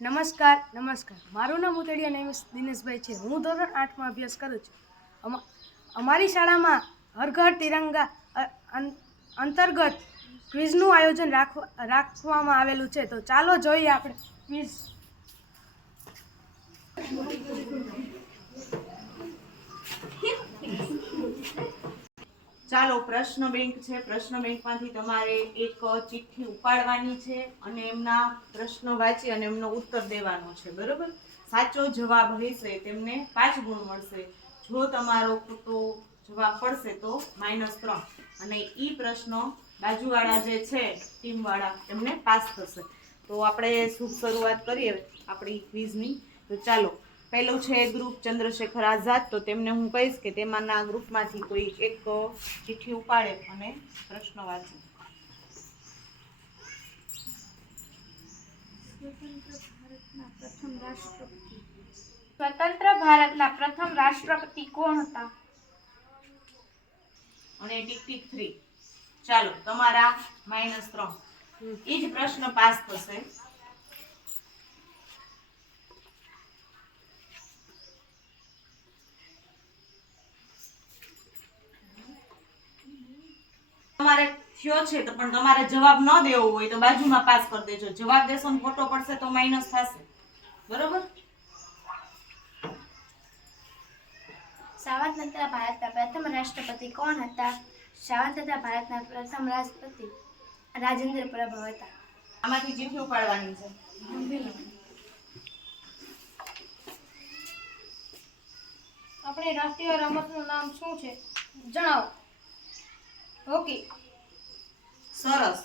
નમસ્કાર. મારું નામ ઉતેડિયા દિનેશભાઈ છે. હું ધોરણ 8માં અભ્યાસ કરું છું. અમારી શાળામાં હર ઘર તિરંગા અંતર્ગત ક્વિઝનું આયોજન રાખવામાં આવેલું છે. તો ચાલો જોઈએ આપણે ક્વિઝ. ચાલો, પ્રશ્ન બેંક છે. પ્રશ્ન બેંકમાંથી તમારે એક ચિઠ્ઠી ઉપાડવાની છે અને એમના પ્રશ્નો વાંચી અને એમનો ઉત્તર દેવાનો છે. બરોબર? સાચો જવાબ હશે તેમને 5 ગુણ મળશે. જો તમારો ખોટો જવાબ પડશે તો -3. અને ઈ પ્રશ્નો બાજુવાળા જે છે ટીમ વાળા એમને પાસ થશે. તો આપણે શુભ શરૂઆત કરીએ આપણી ક્વિઝની. તો ચાલો, પહેલું છે ગ્રુપ ચંદ્રશેખર આઝાદ. તો તેમને હું કહીશ કે તેમાંના ગ્રુપમાંથી કોઈ એક ચિઠ્ઠી ઉપાડે અને પ્રશ્ન વાંચે. સ્વતંત્ર ભારતના પ્રથમ રાષ્ટ્રપતિ કોણ હતા? અને ટિક 3. ચાલો, તમારા -3. એ જ પ્રશ્ન પાસ થશે. તમારે થયો છે તો પણ તમારે જવાબ ન દેવો હોય તો બાજુમાં પાસ કરી દેજો. જવાબ દેશો ને ખોટો પડશે તો માઈનસ થશે. બરોબર? સ્વતંત્ર ભારતના પ્રથમ રાષ્ટ્રપતિ કોણ હતા? સ્વતંત્ર ભારતના પ્રથમ રાષ્ટ્રપતિ રાજેન્દ્ર પ્રભાવ હતા. આમાંથી ચિઠ્ઠી ઉપાડવાની છે. આપણે રાષ્ટ્રીય રમતનું નામ શું છે? જણાવો. હોકી. સરસ,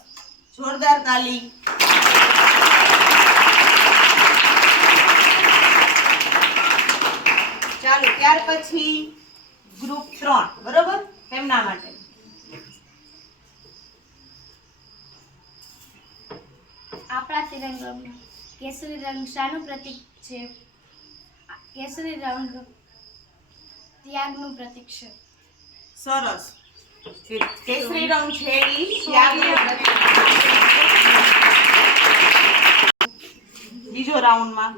જોરદાર તાલી. ચાલો, ત્યાર પછી ગ્રુપ 3. બરોબર? તેમના માટે આપણા તિરંગામાં કેસરી રંગ શાનું પ્રતીક છે? કેસરી રંગ ત્યાગનું પ્રતીક છે. સરસ. કેસરી રંગ છે ઈ ત્યાગનું પ્રતીક. બીજો રાઉન્ડમાં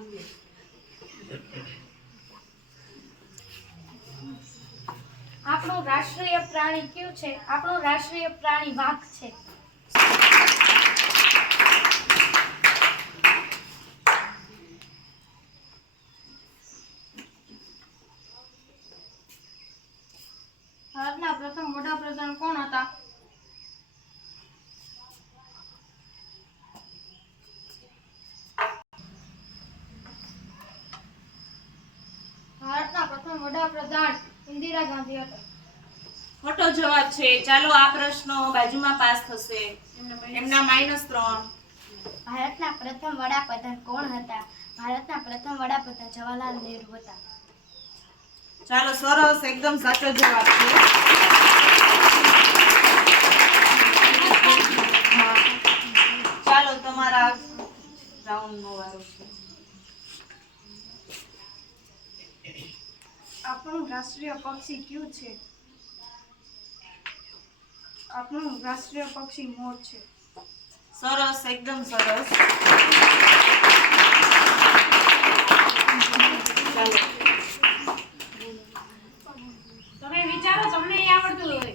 આપણું રાષ્ટ્રીય પ્રાણી કયું છે? આપણું રાષ્ટ્રીય પ્રાણી વાઘ છે. ભારતના પ્રથમ વડાપ્રધાન કોણ હતા? ભારતના પ્રથમ વડાપ્રધાન ઇન્દિરા ગાંધી હતા. ખોટો જવાબ છે. ચાલો, આ પ્રશ્નો બાજુમાં પાસ થશે. એમના -3. ભારતના પ્રથમ વડાપ્રધાન કોણ હતા? ભારતના પ્રથમ વડાપ્રધાન જવાહરલાલ નહેરુ હતા. ચાલો, સરસ, એકદમ સાચો જવાબ છે. ચાલો, તમારા રાઉન્ડનો વારો છે. આપણું રાષ્ટ્રીય પક્ષી કયું છે? આપણું રાષ્ટ્રીય પક્ષી મોર છે. સરસ, એકદમ સરસ. ચાલો, તમે વિચારો, તમને આવડતું હોય.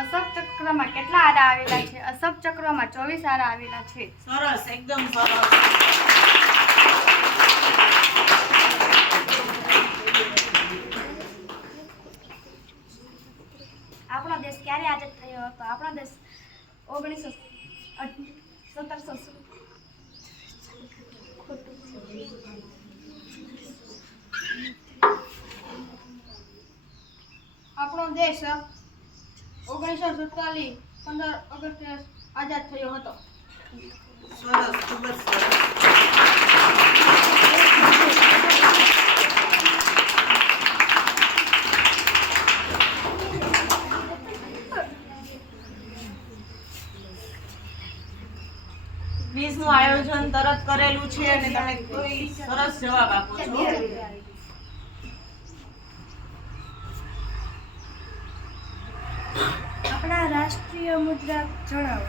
અશોક ચક્રમાં કેટલા આરા આવેલા છે? અશોક ચક્રમાં 24 આરા આવેલા છે. સરસ, એકદમ સરસ. આપણો દેશ ક્યારે આઝાદ થયો હતો? આપણો દેશ 1700. આપણો દેશ 1947 15 ઓગસ્ટે આઝાદ થયો હતો. સરસ, ખૂબ જ સરસ. ક્વિઝનું આયોજન તરત કરેલું છે અને તમે કોઈ સરસ જવાબ આપો છો. આપણા રાષ્ટ્રીય મુદ્રા જણાવો.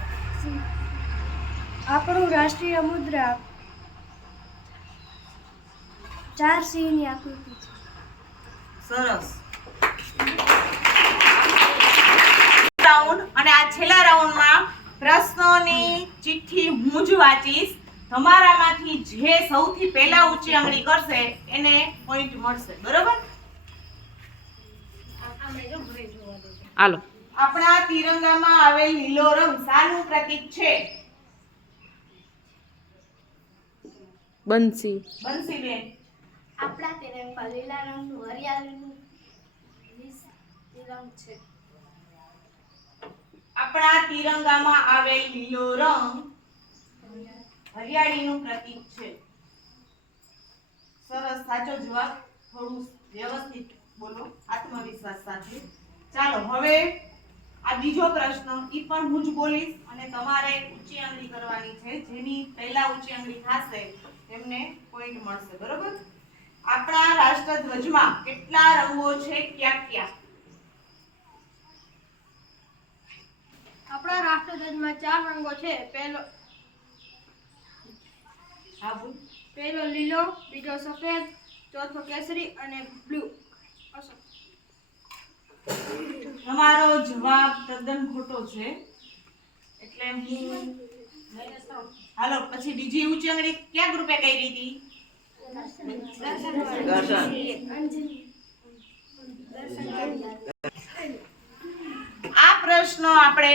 આપણું રાષ્ટ્રીય મુદ્રા 4 સિંહની આકૃતિ છે. સરસ. રાઉન્ડ અને આ છેલ્લા રાઉન્ડમાં પ્રશ્નોની ચિઠ્ઠી હું જ વાંચીશ. તમારામાંથી જે સૌથી પહેલા ઊંચી આંગળી કરશે એને પોઈન્ટ મળશે. બરોબર? હાલો. આપણા તિરંગામાં આવેલ લીલો રંગ શાનું પ્રતીક છે? બંસી બેન. આપણા તિરંગા લીલા રંગનું હરિયાળીનું તિરંગ છે. આપણા તિરંગામાં આવેલ લીલો રંગ હરિયાળીનું પ્રતીક છે. સરસ. સાચો જવાબ. થોડું વ્યવસ્થિત બોલો, આત્મવિશ્વાસ સાથે. ચાલો હવે આ બીજો પ્રશ્ન ઈ પણ હું જ બોલીશ અને તમારે ઊંચી આંગળી કરવાની છે. જેની પહેલા ઊંચી આંગળી થશે તેમને પોઈન્ટ મળશે. બરોબર? આપણા રાષ્ટ્રધ્વજમાં કેટલા રંગો છે? ક્યાં ક્યાં? આપણા રાષ્ટ્રધ્વજમાં 4 રંગો છે. હા બોલ. પહેલો લીલો, બીજો સફેદ, ચોથો કેસરી અને બ્લુ. તમારો જવાબ તદ્દન ખોટો છે. એટલે હું હાલો પછી બીજી ઊંચી આંગળી ક્યાં ગ્રુપે કરી હતી? આ પ્રશ્ન આપણે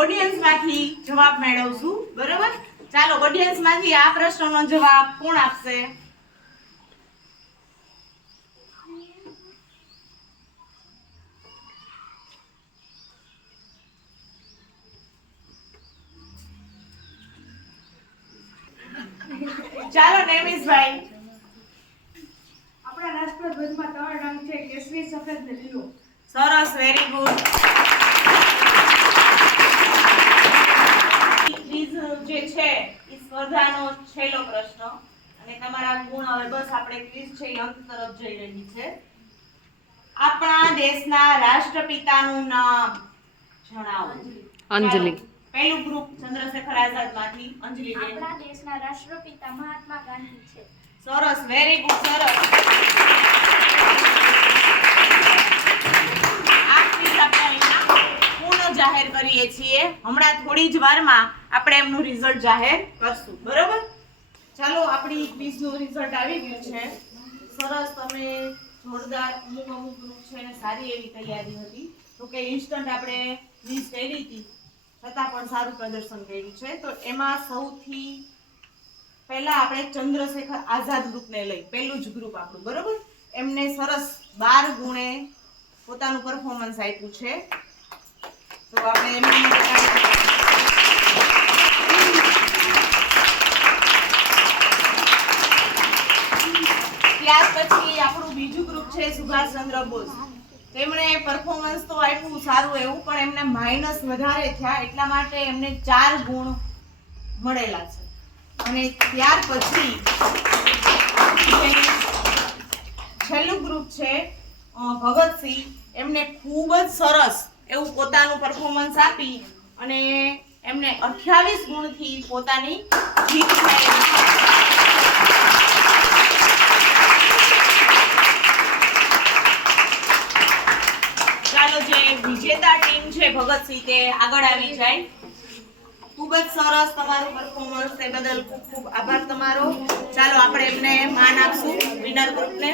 ઓડિયન્સ માંથી જવાબ મેળવશું. બરોબર? ચાલો ઓડિયન્સ માંથી આ પ્રશ્નનો જવાબ કોણ આપશે? ચાલો નેમિસભાઈ. આપણા રાષ્ટ્રધ્વજમાં 3 રંગ છે. કેસરી, સફેદ ને લીલો. સરસ. Very good. જે છે એ સ્પર્ધાનો છેલ્લો પ્રશ્ન અને તમારા ગુણ હવે બસ આપણે ક્વિઝ છે એ અંત તરફ જઈ રહી છે. આપણા દેશના રાષ્ટ્રપિતાનું નામ જણાવો. અંજલિ. પહેલું ગ્રુપ ચંદ્રશેખર આઝાદ માંથી અંજલિ બેન. આપણા દેશના રાષ્ટ્રપિતા મહાત્મા ગાંધી છે. સરસ. Very good. સરસ. આ ક્વિઝ આપણે અહીંયા પૂર્ણ જાહેર કરીએ છીએ. હમણાં થોડી જ વારમાં આપણે એમનું રિઝલ્ટ જાહેર કરશું. બરોબર? ચાલો આપણી ક્વિઝનું રિઝલ્ટ આવી ગયું છે. સરસ. તમે જોરદાર અમુક ગ્રુપ છે ને સારી એવી તૈયારી હતી. તો કે ઇન્સ્ટન્ટ આપણે ક્વિઝ કરી હતી છતાં પણ સારું પ્રદર્શન કર્યું છે. તો એમાં સૌથી પહેલા આપણે ચંદ્રશેખર આઝાદ ગ્રુપને લઈ. પહેલું જ ગ્રુપ આપણું. બરોબર? એમને સરસ 12 ગુણે પોતાનું પરફોર્મન્સ આપ્યું છે. તો આપણે એમના માટે ત્યાર પછી આપણું બીજું ગ્રુપ છે સુભાષચંદ્ર બોઝ. તેમણે પરફોર્મન્સ તો આપ્યું સારું એવું, પણ એમને માઇનસ વધારે થયા એટલા માટે એમને 4 ગુણ મળેલા છે. અને ત્યાર પછી છેલ્લું ગ્રુપ છે ભગતસિંહ. એમને ખૂબ જ સરસ એવું પોતાનું પરફોર્મન્સ આપી અને એમને 28 ગુણથી પોતાની જીત મેળવી. ચાલો જે વિજેતા ટીમ છે ભગતસિંહ તે આગળ આવી જાય. ખૂબ જ સરસ તમારું પરફોર્મન્સ, તે બદલ ખૂબ ખૂબ આભાર તમારો. ચાલો આપણે એમને માન આપશું વિનર ગ્રુપને.